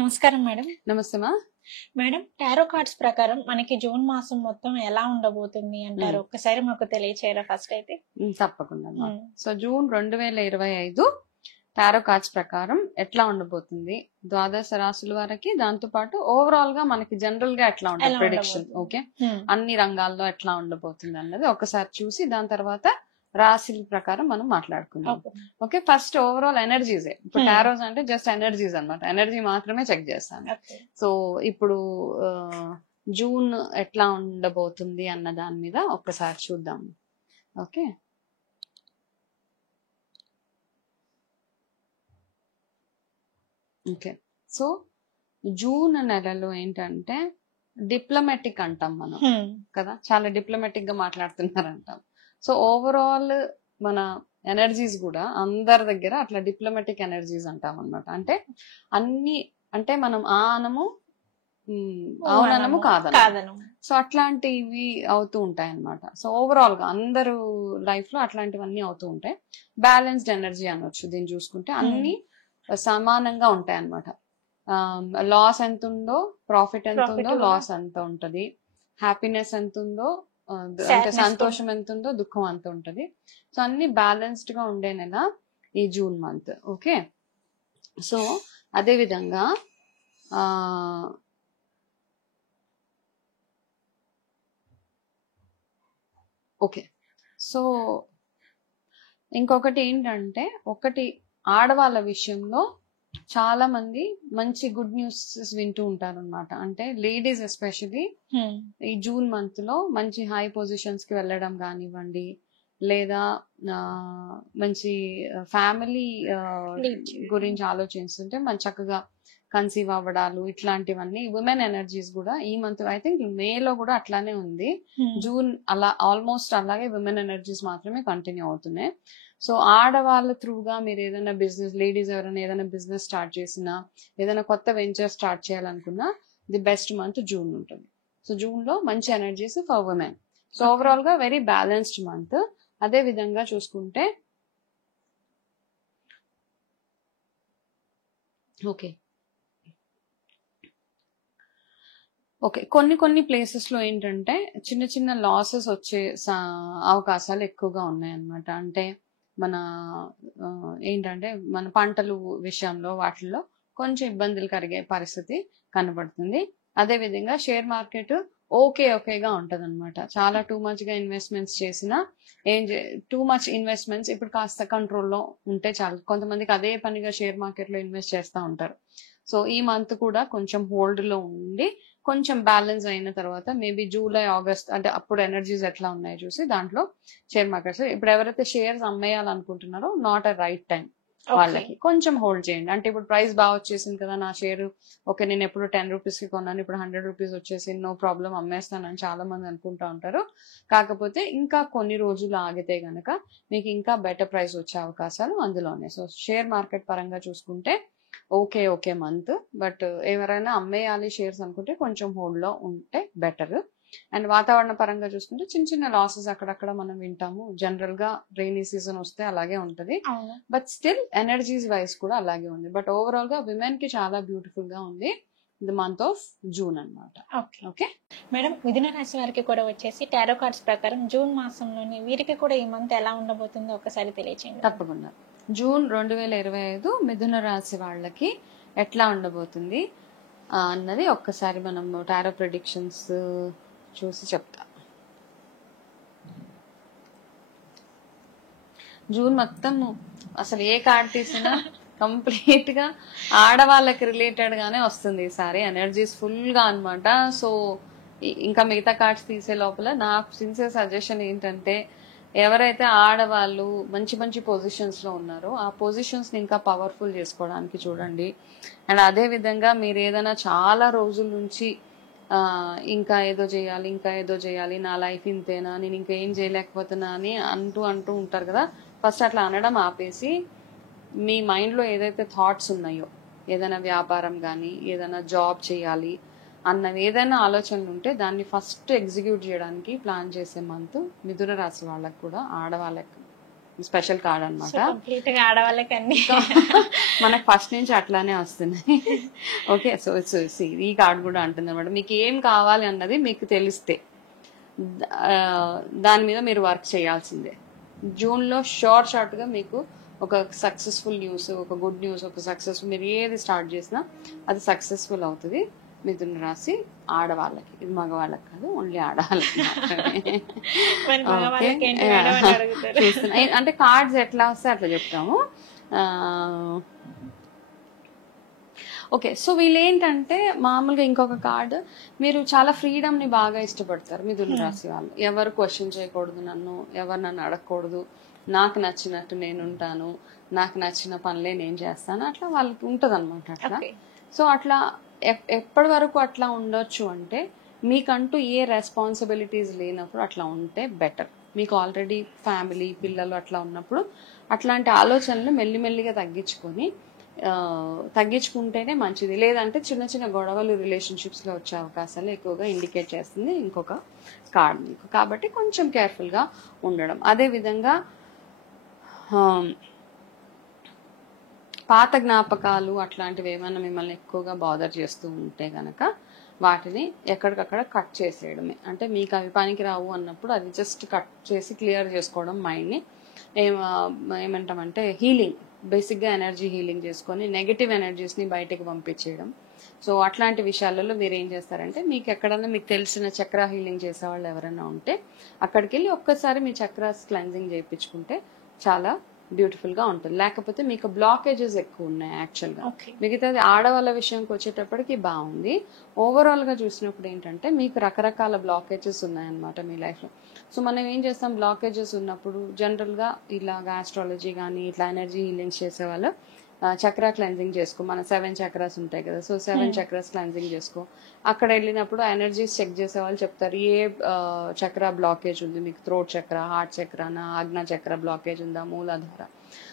నమస్కారం మేడం. నమస్తే మా. మేడం, టారో కార్డ్స్ ప్రకారం మనకి జూన్ మాసం మొత్తం ఎలా ఉండబోతుంది అంటారు? ఒక్కసారి మాకు తెలియచేయరా ఫస్ట్ అయితే? తప్పకుండా అమ్మా. సో జూన్ 2025 టారో కార్డ్స్ ప్రకారం ఎట్లా ఉండబోతుంది, ద్వాదశ రాశుల వారికి, దాంతో పాటు ఓవరాల్ గా మనకి జనరల్ గా ఎట్లా ఉంటుంది ప్రిడిక్షన్, ఓకే, అన్ని రంగాల్లో ఎట్లా ఉండబోతుంది అన్నది ఒకసారి చూసి దాని తర్వాత రాశుల ప్రకారం మనం మాట్లాడుకుందాం. Okay, first overall energies. ఇప్పుడు టారోస్ అంటే జస్ట్ ఎనర్జీస్ అన్నమాట, ఎనర్జీ మాత్రమే చెక్ చేస్తాను. సో ఇప్పుడు జూన్ ఎట్లా ఉండబోతుంది అన్న దాని మీద ఒక్కసారి చూద్దాం. Okay, okay. సో జూన్ నెలలో ఏంటంటే డిప్లొమాటిక్ అంటాం మనం కదా, చాలా డిప్లొమాటిక్ గా మాట్లాడుతున్నారంటాం. సో ఓవరాల్ మన ఎనర్జీస్ కూడా అందరి దగ్గర అట్లా డిప్లొమాటిక్ ఎనర్జీస్ అంటాం అనమాట. అంటే అన్ని, అంటే మనం ఆనము అవునము కాదను, సో అట్లాంటివి అవుతూ ఉంటాయి అనమాట. సో ఓవరాల్ గా అందరూ లైఫ్ లో అట్లాంటివన్నీ అవుతూ ఉంటాయి. బ్యాలెన్స్డ్ ఎనర్జీ అనొచ్చు దీన్ని చూసుకుంటే. అన్ని సమానంగా ఉంటాయి అనమాట. లాస్ ఎంత ఉందో ప్రాఫిట్ ఎంత ఉందో లాస్ ఎంత ఉంటది, హ్యాపీనెస్ ఎంత ఉందో అంటే సంతోషం ఎంత ఉందో దుఃఖం అంత ఉంటది. సో అన్ని బ్యాలెన్స్డ్ గా ఉండే నెల ఈ జూన్ మంత్. ఓకే, సో అదే విధంగా ఓకే, సో ఇంకొకటి ఏంటంటే, ఒకటి ఆడవాళ్ళ విషయంలో చాలా మంది మంచి గుడ్ న్యూస్ వింటూ ఉంటారు అనమాట. అంటే లేడీస్ ఎస్పెషలీ ఈ జూన్ మంత్ లో మంచి హై పొజిషన్స్ కి వెళ్ళడం కానివ్వండి, లేదా మంచి ఫ్యామిలీ గురించి ఆలోచిస్తుంటే మంచి చక్కగా కన్సీవ్ అవ్వడాలు, ఇట్లాంటివన్నీ ఉమెన్ ఎనర్జీస్ కూడా ఈ మంత్, ఐ థింక్ మే లో కూడా అట్లానే ఉంది. జూన్ అలా ఆల్మోస్ట్ అలాగే ఉమెన్ ఎనర్జీస్ మాత్రమే కంటిన్యూ అవుతున్నాయి. సో ఆడవాళ్ళ త్రూగా మీరు ఏదైనా బిజినెస్, లేడీస్ ఎవరైనా ఏదైనా బిజినెస్ స్టార్ట్ చేసినా, ఏదైనా కొత్త వెంచర్ స్టార్ట్ చేయాలనుకున్నా, ది బెస్ట్ మంత్ జూన్ ఉంటుంది. సో జూన్ లో మంచి energies for women. So overall గా వెరీ బ్యాలెన్స్డ్ మంత్. అదే విధంగా చూసుకుంటే ఓకే ఓకే కొన్ని ప్లేసెస్ లో ఏంటంటే చిన్న చిన్న లాసెస్ వచ్చే అవకాశాలు ఎక్కువగా ఉన్నాయి అన్నమాట. అంటే మన ఏంటంటే మన పంటలు విషయంలో వాటిల్లో కొంచెం ఇబ్బందులు కలిగే పరిస్థితి కనబడుతుంది. అదే విధంగా షేర్ మార్కెట్ ఓకేగా ఉంటది అనమాట. చాలా టూ మచ్ గా ఇన్వెస్ట్మెంట్స్ చేసినా టూ మచ్ ఇన్వెస్ట్మెంట్స్ ఇప్పుడు కాస్త కంట్రోల్లో ఉంటే చాలు. కొంతమందికి అదే పనిగా షేర్ మార్కెట్ లో ఇన్వెస్ట్ చేస్తూ ఉంటారు. సో ఈ మంత్ కూడా కొంచెం హోల్డ్ లో ఉండి కొంచెం బ్యాలెన్స్ అయిన తర్వాత మేబీ జూలై ఆగస్ట్ అంటే అప్పుడు ఎనర్జీస్ ఎట్లా ఉన్నాయో చూసి దాంట్లో షేర్ మార్కెట్స్, ఇప్పుడు ఎవరైతే షేర్స్ అమ్మేయాలనుకుంటున్నారో నాట్ అ రైట్ టైం, వాళ్ళకి కొంచెం హోల్డ్ చేయండి. అంటే ఇప్పుడు ప్రైస్ బాగా వచ్చేసింది కదా నా షేర్, ఓకే నేను ఎప్పుడు 10 రూపీస్ కి కొన్నాను, ఇప్పుడు 100 రూపీస్ వచ్చేసి నో ప్రాబ్లం అమ్మేస్తానని చాలా మంది అనుకుంటా ఉంటారు. కాకపోతే ఇంకా కొన్ని రోజులు ఆగితే గనక మీకు ఇంకా బెటర్ ప్రైస్ వచ్చే అవకాశాలు అందులోనే. సో షేర్ మార్కెట్ పరంగా చూసుకుంటే ఓకే మంత్. బట్ ఎవరైనా అమ్మేయాలి షేర్స్ అనుకుంటే కొంచెం హోల్డ్ లో ఉంటే బెటర్. అండ్ వాతావరణ పరంగా చూసుకుంటే చిన్న చిన్న లాసెస్ అక్కడక్కడ మనం వింటాము. జనరల్ గా రైనీ సీజన్ వస్తే అలాగే ఉంటది. బట్ స్టిల్ ఎనర్జీస్ వైజ్ కూడా అలాగే ఉంది. బట్ ఓవరాల్ గా విమెన్ కి చాలా బ్యూటిఫుల్ గా ఉంది ది మంత్ ఆఫ్ జూన్ అన్నమాట. ఓకే మేడం, మిథున రాశి వారికి కూడా వచ్చేసి టారో కార్డ్స్ ప్రకారం జూన్ మాసంలోని వీరికి కూడా ఈ మంత్ ఎలా ఉండబోతుందో ఒకసారి తెలియచేయండి. తప్పకుండా. జూన్ 2025 మిథున రాశి వాళ్ళకి ఎట్లా ఉండబోతుంది అన్నది ఒక్కసారి మనం టారో ప్రెడిక్షన్స్ చూసి చెప్తాం. జూన్ మొత్తం అసలు ఏ కార్డ్ తీసినా కంప్లీట్ గా ఆడవాళ్ళకి రిలేటెడ్ గానే వస్తుంది ఈసారి. ఎనర్జీస్ ఫుల్ గా అనమాట. సో ఇంకా మిగతా కార్డ్స్ తీసే లోపల నా సిన్సియర్ సజెషన్ ఏంటంటే, ఎవరైతే ఆడవాళ్ళు మంచి మంచి పొజిషన్స్ లో ఉన్నారో ఆ పొజిషన్స్ ని ఇంకా పవర్ఫుల్ చేసుకోవడానికి చూడండి. అండ్ అదే విధంగా మీరు ఏదైనా చాలా రోజుల నుంచి ఇంకా ఏదో చేయాలి, నా లైఫ్ ఇంతేనా, నేను ఇంకా ఏం చేయలేకపోతున్నా అని అంటూ ఉంటారు కదా. ఫస్ట్ అట్లా అనడం ఆపేసి మీ మైండ్ లో ఏదైతే థాట్స్ ఉన్నాయో, ఏదైనా వ్యాపారం కానీ ఏదైనా జాబ్ చేయాలి అన్నవి ఏదైనా ఆలోచనలు ఉంటే దాన్ని ఫస్ట్ ఎగ్జిక్యూట్ చేయడానికి ప్లాన్ చేసే మంత్ మిథున రాశి వాళ్ళకి కూడా, ఆడవాళ్ళకి స్పెషల్ కార్డ్ అనమాట. కంప్లీట్ గా ఆడవాళ్ళకి అన్ని మనకు ఫస్ట్ నుంచి అట్లానే వస్తున్నాయి. ఓకే, సో ఈ కార్డ్ కూడా అంటుంది అనమాట, మీకు ఏం కావాలి అన్నది మీకు తెలిస్తే దాని మీద మీరు వర్క్ చేయాల్సిందే. జూన్లో షార్ట్గా మీకు ఒక సక్సెస్ఫుల్ న్యూస్, ఒక గుడ్ న్యూస్, ఒక సక్సెస్ఫుల్, మీరు ఏది స్టార్ట్ చేసినా అది సక్సెస్ఫుల్ అవుతుంది. మిథున రాశి ఆడవాళ్ళకి, ఇది మగవాళ్ళకి కాదు, ఓన్లీ ఆడవాళ్ళకి చూస్తున్నా. అంటే కార్డ్స్ ఎట్లా వస్తే అట్లా చెప్తాము. ఓకే, సో వీళ్ళు ఏంటంటే మామూలుగా ఇంకొక కార్డు, మీరు చాలా ఫ్రీడమ్ని బాగా ఇష్టపడతారు మిథున రాశి వాళ్ళు. ఎవరు క్వశ్చన్ చేయకూడదు, ఎవరు నన్ను అడగకూడదు, నాకు నచ్చినట్టు నేను ఉంటాను, నాకు నచ్చిన పనులే నేను చేస్తాను, అట్లా వాళ్ళకి ఉంటుంది అనమాట అట్లా. సో అట్లా ఎప్పటి వరకు అట్లా ఉండొచ్చు అంటే, మీకంటూ ఏ రెస్పాన్సిబిలిటీస్ లేనప్పుడు అట్లా ఉంటే బెటర్. మీకు ఆల్రెడీ ఫ్యామిలీ, పిల్లలు అట్లా ఉన్నప్పుడు అట్లాంటి ఆలోచనలు మెల్లిమెల్లిగా తగ్గించుకుంటేనే మంచిది. లేదంటే చిన్న చిన్న గొడవలు రిలేషన్షిప్స్లో వచ్చే అవకాశాలు ఎక్కువగా ఇండికేట్ చేస్తుంది ఇంకొక కార్డ్ మీకు. కాబట్టి కొంచెం కేర్ఫుల్గా ఉండడం. అదేవిధంగా పాత జ్ఞాపకాలు అట్లాంటివి ఏమైనా మిమ్మల్ని ఎక్కువగా బాదర్ చేస్తూ ఉంటే కనుక వాటిని ఎక్కడికక్కడ కట్ చేసేయడమే. అంటే మీకు అవి పనికి రావు అన్నప్పుడు అది జస్ట్ కట్ చేసి క్లియర్ చేసుకోవడం మైండ్ని. ఏమంటామంటే హీలింగ్, బేసిక్గా ఎనర్జీ హీలింగ్ చేసుకొని నెగిటివ్ ఎనర్జీస్ని బయటకు పంపించేయడం. సో అట్లాంటి విషయాలలో మీరు ఏం చేస్తారంటే, మీకు ఎక్కడన్నా మీకు తెలిసిన చక్ర హీలింగ్ చేసే వాళ్ళు ఎవరైనా ఉంటే అక్కడికి వెళ్ళి ఒక్కసారి మీ చక్రాస్ క్లెన్జింగ్ చేయించుకుంటే చాలా బ్యూటిఫుల్గా ఉంటుంది. లేకపోతే మీకు బ్లాకేజెస్ ఎక్కువ ఉన్నాయి యాక్చువల్గా. మిగతాది ఆడవాళ్ళ విషయంకి వచ్చేటప్పటికి బాగుంది. ఓవరాల్గా చూసినప్పుడు ఏంటంటే మీకు రకరకాల బ్లాకేజెస్ ఉన్నాయన్నమాట మీ లైఫ్లో. సో మనం ఏం చేస్తాం, బ్లాకేజెస్ ఉన్నప్పుడు జనరల్గా ఇలాగ ఆస్ట్రాలజీ కానీ ఇట్లా ఎనర్జీ హీలింగ్స్ చేసే వాళ్ళు చక్రా క్లెన్జింగ్ చేసుకో, మన 7 చక్రాస్ ఉంటాయి కదా, సో 7 చక్రాస్ క్లెన్జింగ్ చేసుకో. అక్కడ వెళ్ళినప్పుడు ఎనర్జీస్ చెక్ చేసే వాళ్ళు చెప్తారు ఏ చక్ర బ్లాకేజ్ ఉంది మీకు, థ్రోట్ చక్ర, హార్ట్ చక్రానా, ఆజ్ఞా చక్ర బ్లాకేజ్ ఉందా, మూలాధార.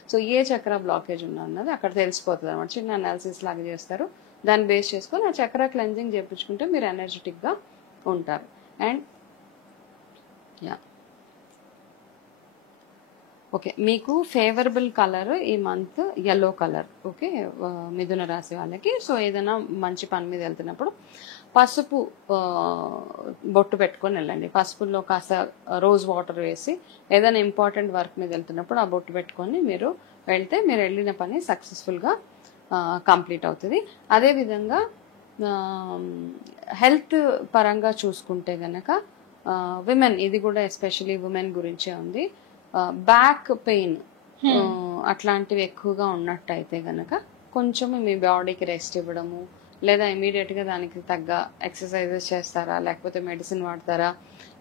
సో ఏ చక్ర బ్లాకేజ్ ఉందా అన్నది అక్కడ తెలిసిపోతుంది అనమాట. చిన్న అనాలిసిస్ లాగా చేస్తారు, దాన్ని బేస్ చేసుకొని ఆ చక్ర క్లెన్జింగ్ చేయించుకుంటే మీరు ఎనర్జెటిక్గా ఉంటారు. అండ్ ఓకే, మీకు ఫేవరబుల్ కలర్ ఈ మంత్ ఎల్లో కలర్. ఓకే, మిథున రాశి వాళ్ళకి. సో ఏదైనా మంచి పని మీద వెళ్తున్నప్పుడు పసుపు బొట్టు పెట్టుకొని వెళ్ళండి. పసుపులో కాస్త రోజ్ వాటర్ వేసి ఏదైనా ఇంపార్టెంట్ వర్క్ మీద వెళ్తున్నప్పుడు ఆ బొట్టు పెట్టుకొని మీరు వెళ్తే మీరు వెళ్ళిన పని సక్సెస్ఫుల్గా కంప్లీట్ అవుతుంది. అదేవిధంగా హెల్త్ పరంగా చూసుకుంటే కనుక విమెన్, ఇది కూడా ఎస్పెషలీ ఉమెన్ గురించే ఉంది. బ్యాక్ పెయిన్ అట్లాంటివి ఎక్కువగా ఉన్నట్టయితే కనుక కొంచెం మీ బాడీకి రెస్ట్ ఇవ్వడము, లేదా ఇమీడియట్గా దానికి తగ్గ ఎక్సర్సైజెస్ చేస్తారా, లేకపోతే మెడిసిన్ వాడతారా,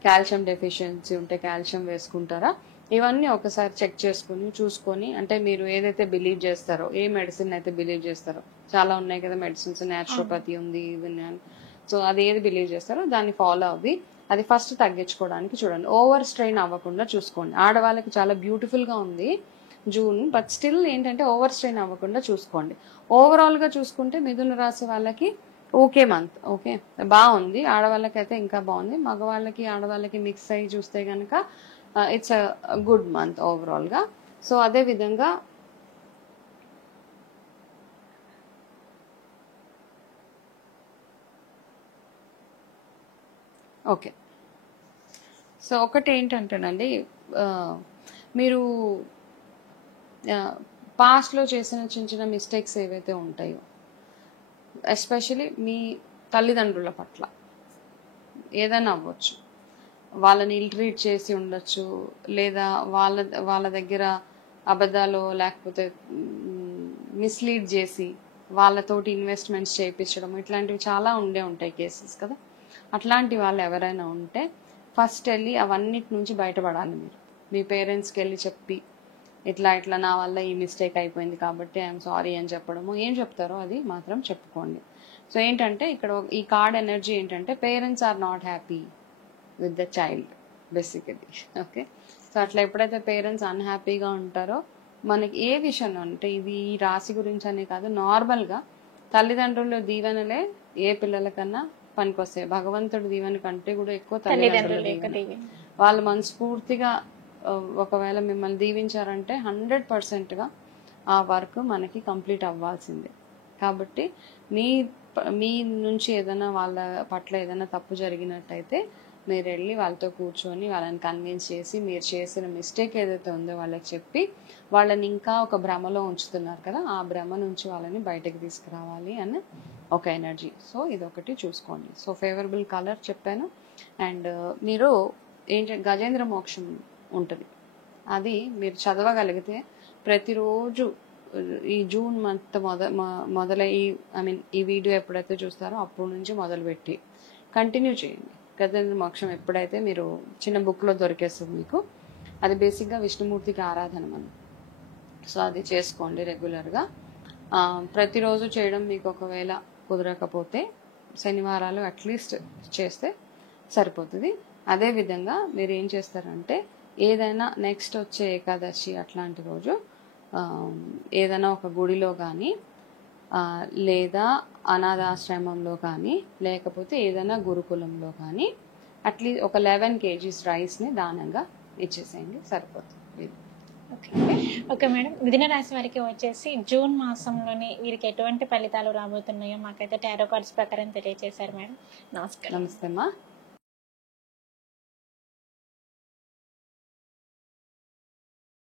కాల్షియం డెఫిషియన్సీ ఉంటే కాల్షియం వేసుకుంటారా, ఇవన్నీ ఒకసారి చెక్ చేసుకుని చూసుకొని, అంటే మీరు ఏదైతే బిలీవ్ చేస్తారో, ఏ మెడిసిన్ అయితే బిలీవ్ చేస్తారో, చాలా ఉన్నాయి కదా మెడిసిన్స్, న్యాచురోపతి ఉంది, సో అది ఏది బిలీవ్ చేస్తారో దాన్ని ఫాలో అవ్వి అది ఫస్ట్ తగ్గించుకోవడానికి చూడండి. ఓవర్ స్ట్రెయిన్ అవ్వకుండా చూసుకోండి. ఆడవాళ్ళకి చాలా బ్యూటిఫుల్గా ఉంది జూన్, బట్ స్టిల్ ఏంటంటే ఓవర్ స్ట్రెయిన్ అవ్వకుండా చూసుకోండి. ఓవరాల్గా చూసుకుంటే మిథున రాశి వాళ్ళకి ఓకే మంత్, ఓకే బాగుంది. ఆడవాళ్ళకి అయితే ఇంకా బాగుంది. మగవాళ్ళకి ఆడవాళ్ళకి మిక్స్ అయ్యి చూస్తే కనుక ఇట్స్ అ గుడ్ మంత్ ఓవరాల్గా. సో అదే విధంగా ఓకే, సో ఒకటి ఏంటంటేనండి, మీరు పాస్ట్లో చేసిన చిన్న చిన్న మిస్టేక్స్ ఏవైతే ఉంటాయో, ఎస్పెషలీ మీ తల్లిదండ్రుల పట్ల ఏదైనా అవ్వచ్చు, వాళ్ళని ఇల్ ట్రీట్ చేసి ఉండొచ్చు, లేదా వాళ్ళ దగ్గర అబద్ధాలు లేకపోతే మిస్లీడ్ చేసి వాళ్ళతోటి ఇన్వెస్ట్మెంట్స్ చేయించడం, ఇట్లాంటివి చాలా ఉంటాయి కేసెస్ కదా. అట్లాంటి వాళ్ళు ఎవరైనా ఉంటే ఫస్ట్ వెళ్ళి అవన్నిటి నుంచి బయటపడాలి. మీరు మీ పేరెంట్స్కి వెళ్ళి చెప్పి ఇట్లా నా వల్ల ఈ మిస్టేక్ అయిపోయింది కాబట్టి ఐఎమ్ సారీ అని చెప్పడము, ఏం చెప్తారో అది మాత్రం చెప్పుకోండి. సో ఏంటంటే ఇక్కడ ఈ కార్డ్ ఎనర్జీ ఏంటంటే parents are not happy with the child basically. Okay, so అట్లా ఎప్పుడైతే పేరెంట్స్ అన్హ్యాపీగా ఉంటారో, మనకి ఏ విషయంలో అంటే ఇది ఈ రాశి గురించి అనే కాదు, నార్మల్గా తల్లిదండ్రుల దీవెనలే ఏ పిల్లలకన్నా పనికొస్తాయి. భగవంతుడి దీవెన కంటే కూడా ఎక్కువ తల్లిదండ్రుల దీవెన. వాళ్ళు మనస్ఫూర్తిగా ఒకవేళ మిమ్మల్ని దీవించారంటే 100%గా ఆ వర్క్ మనకి కంప్లీట్ అవ్వాల్సిందే. కాబట్టి మీ నుంచి ఏదైనా వాళ్ళ పట్ల ఏదైనా తప్పు జరిగినట్టయితే మీరు వెళ్ళి వాళ్ళతో కూర్చొని వాళ్ళని కన్విన్స్ చేసి మీరు చేసిన మిస్టేక్ ఏదైతే ఉందో వాళ్ళకి చెప్పి వాళ్ళని ఇంకా ఒక భ్రమలో ఉంచుతున్నారు కదా, ఆ భ్రమ నుంచి వాళ్ళని బయటకు తీసుకురావాలి అని ఒక ఎనర్జీ. సో ఇదొకటి చూసుకోండి. సో ఫేవరబుల్ కలర్ చెప్పాను. అండ్ మీరు ఏంటంటే గజేంద్ర మోక్షం ఉంటుంది, అది మీరు చదవగలిగితే ప్రతిరోజు ఈ జూన్ మంత్ మొదలై ఐ మీన్ ఈ వీడియో ఎప్పుడైతే చూస్తారో అప్పటి నుంచి మొదలుపెట్టి కంటిన్యూ చేయండి. గజేంద్ర మోక్షం ఎప్పుడైతే మీరు చిన్న బుక్లో దొరికేస్తుంది మీకు, అది బేసిక్గా విష్ణుమూర్తికి ఆరాధన మనం. సో అది చేసుకోండి రెగ్యులర్గా. ప్రతిరోజు చేయడం మీకు ఒకవేళ కుదరకపోతే శనివారాలు అట్లీస్ట్ చేస్తే సరిపోతుంది. అదేవిధంగా మీరు ఏం చేస్తారంటే ఏదైనా నెక్స్ట్ వచ్చే ఏకాదశి అట్లాంటి రోజు ఏదైనా ఒక గుడిలో కానీ లేదా అనాథాశ్రమంలో కానీ లేకపోతే ఏదైనా గురుకులంలో కానీ అట్లీస్ట్ ఒక 11 kgs రైస్ని దానంగా ఇచ్చేసేయండి, సరిపోతుంది. ఓకే మేడం, మిథున రాశి వారికి వచ్చేసి జూన్ మాసంలోని వీరికి ఎటువంటి ఫలితాలు రాబోతున్నాయో మాకైతే టారో కార్డ్స్ ప్రకారం తెలియజేశారు మేడం. నమస్కారం. నమస్తే అమ్మా.